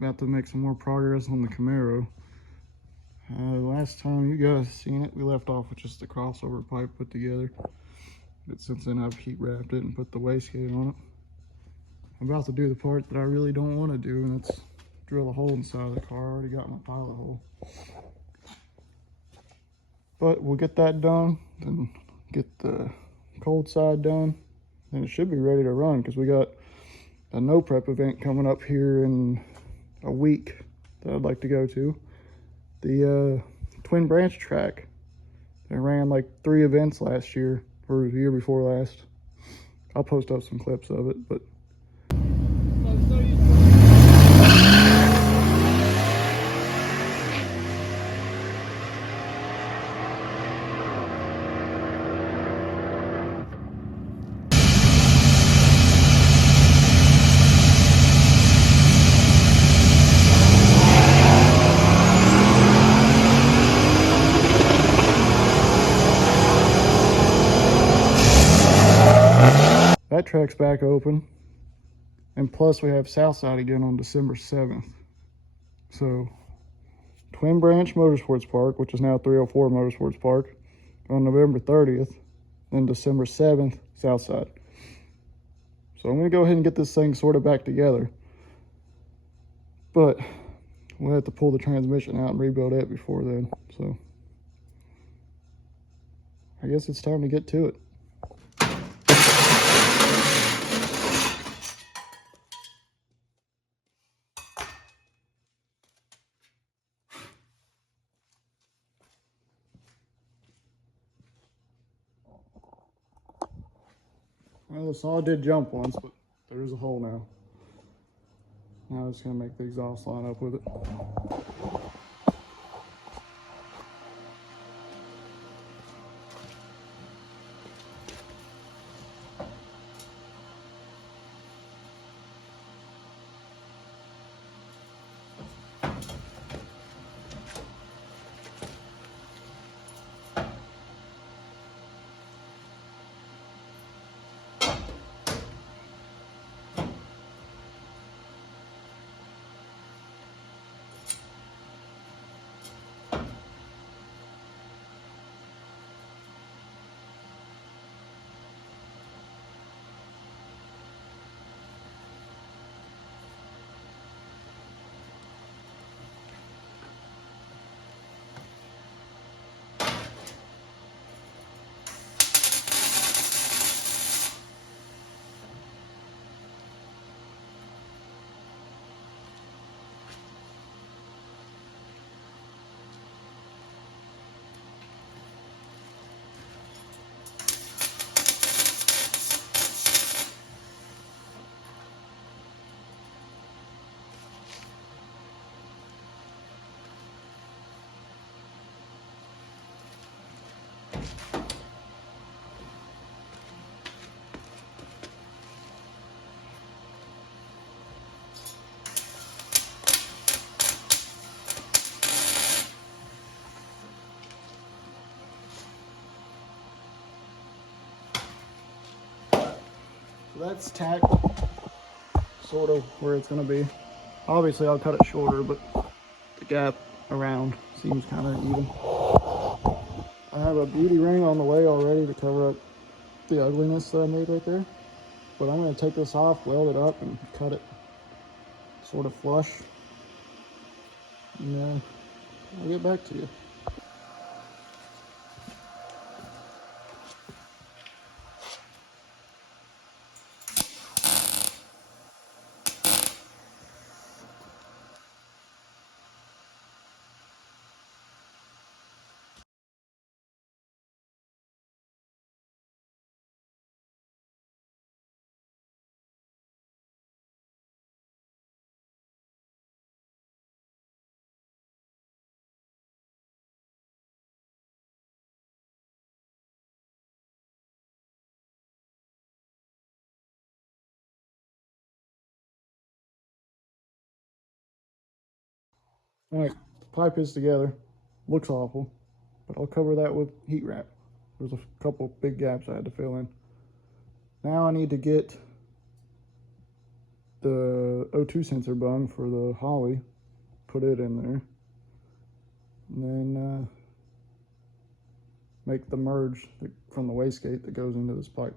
about to make some more progress on the Camaro. Last time you guys seen it, we left off with just the crossover pipe put together. But since then I've heat wrapped it and put the wastegate on it. I'm about to do the part that I really don't want to do, and that's drill a hole inside of the car. I already got my pilot hole. But we'll get that done, then get the cold side done, and it should be ready to run because we got a no prep event coming up here in a week that I'd like to go to. The Twin Branch track. They ran like 3 events last year, or the year before last. I'll post up some clips of it, but that track's back open, and plus we have Southside again on December 7th. So Twin Branch Motorsports Park, which is now 304 Motorsports Park, on November 30th, and December 7th, Southside. So I'm gonna go ahead and get this thing sort of back together, but we'll have to pull the transmission out and rebuild it before then. So I guess it's time to get to it. Well, the saw did jump once, but there is a hole now. Now I'm just gonna make the exhaust line up with it. So that's tacked sort of where it's going to be. Obviously I'll cut it shorter, but the gap around seems kind of even. I have a beauty ring on the way already to cover up the ugliness that I made right there. But I'm going to take this off, weld it up, and cut it sort of flush. And then I'll get back to you. All right, the pipe is together. Looks awful, but I'll cover that with heat wrap. There's a couple big gaps I had to fill in. Now I need to get the O2 sensor bung for the Holly, put it in there, and then make the merge from the wastegate that goes into this pipe.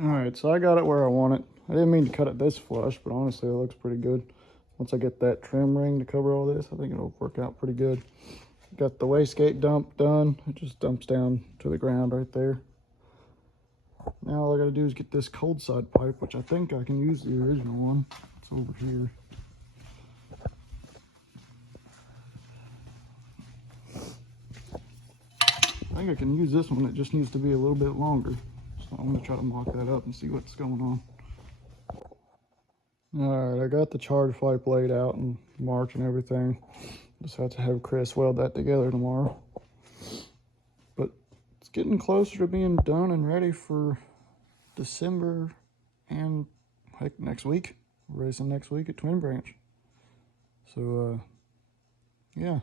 Alright, so I got it where I want it. I didn't mean to cut it this flush, but honestly it looks pretty good. Once I get that trim ring to cover all this, I think it'll work out pretty good. Got the wastegate dump done. It just dumps down to the ground right there. Now all I gotta do is get this cold side pipe, which I think I can use the original one. It's over here. I think I can use this one. It just needs to be a little bit longer. So I'm gonna try to mock that up and see what's going on. Alright, I got the charge pipe laid out and marked and everything. Just have to have Chris weld that together tomorrow. But it's getting closer to being done and ready for December and heck, next week. We're racing next week at Twin Branch. So yeah,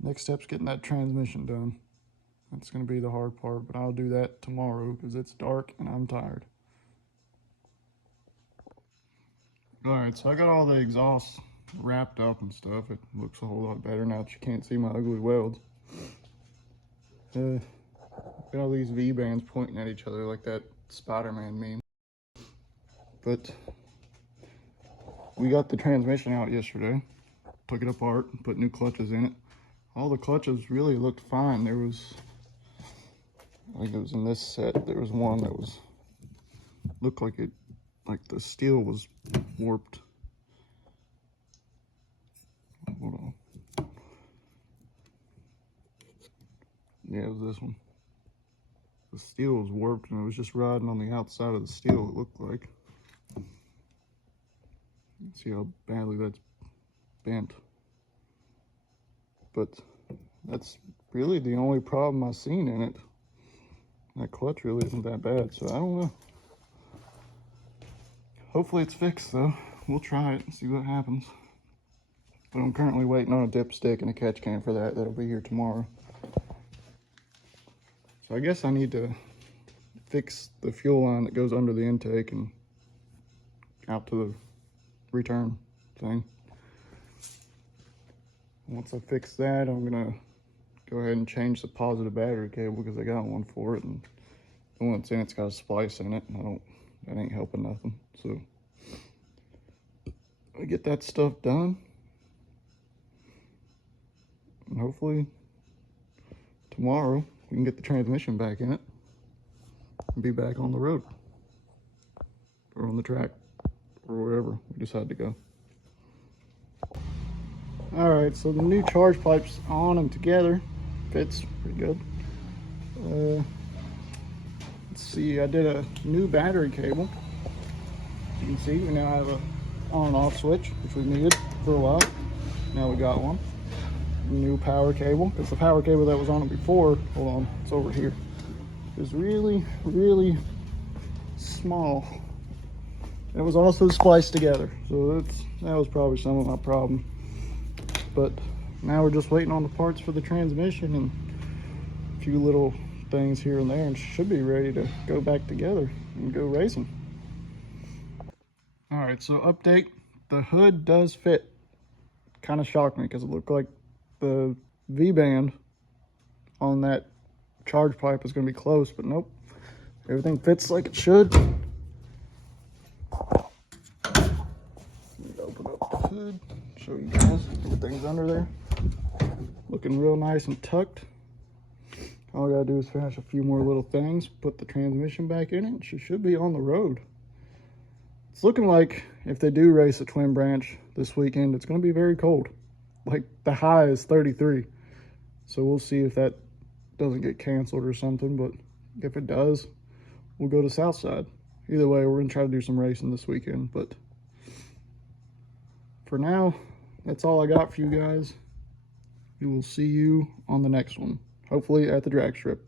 next step's getting that transmission done. That's going to be the hard part, but I'll do that tomorrow because it's dark and I'm tired. Alright, so I got all the exhausts wrapped up and stuff. It looks a whole lot better now that you can't see my ugly welds. Got all these V-bands pointing at each other like that Spider-Man meme. But we got the transmission out yesterday. Took it apart, put new clutches in it. All the clutches really looked fine. There was, I think it was in this set, there was one that was, looked like it, like the steel was warped. Hold on. Yeah, it was this one. The steel was warped and it was just riding on the outside of the steel, it looked like. See how badly that's bent. But that's really the only problem I've seen in it. That clutch really isn't that bad, so I don't know. Hopefully it's fixed though. We'll try it and see what happens. But I'm currently waiting on a dipstick and a catch can for that. That'll be here tomorrow. So I guess I need to fix the fuel line that goes under the intake and out to the return thing. Once I fix that, I'm gonna go ahead and change the positive battery cable because I got one for it, and the one that's in it's got a splice in it, and that ain't helping nothing. So I get that stuff done, and hopefully tomorrow we can get the transmission back in it and be back on the road or on the track or wherever we decide to go. All right, so the new charge pipe's on and together. Fits pretty good. Let's see, I did a new battery cable. As you can see, we now have a on and off switch, which we needed for a while. Now we got one. New power cable, because the power cable that was on it before, hold on, it's over here, is really, really small. It was also spliced together, so that was probably some of my problem. But now we're just waiting on the parts for the transmission and a few little things here and there, and should be ready to go back together and go racing. All right, so update, the hood does fit. Kind of shocked me because it looked like the V-band on that charge pipe is going to be close, but nope, everything fits like it should. Open up the hood, show you guys everything's under there, looking real nice and tucked. All I gotta do is finish a few more little things, put the transmission back in it, and she should be on the road. It's looking like if they do race at Twin Branch this weekend, it's going to be very cold. Like the high is 33. So we'll see if that doesn't get canceled or something. But if it does, we'll go to Southside. Either way, we're going to try to do some racing this weekend. But for now, that's all I got for you guys. We will see you on the next one. Hopefully at the drag strip.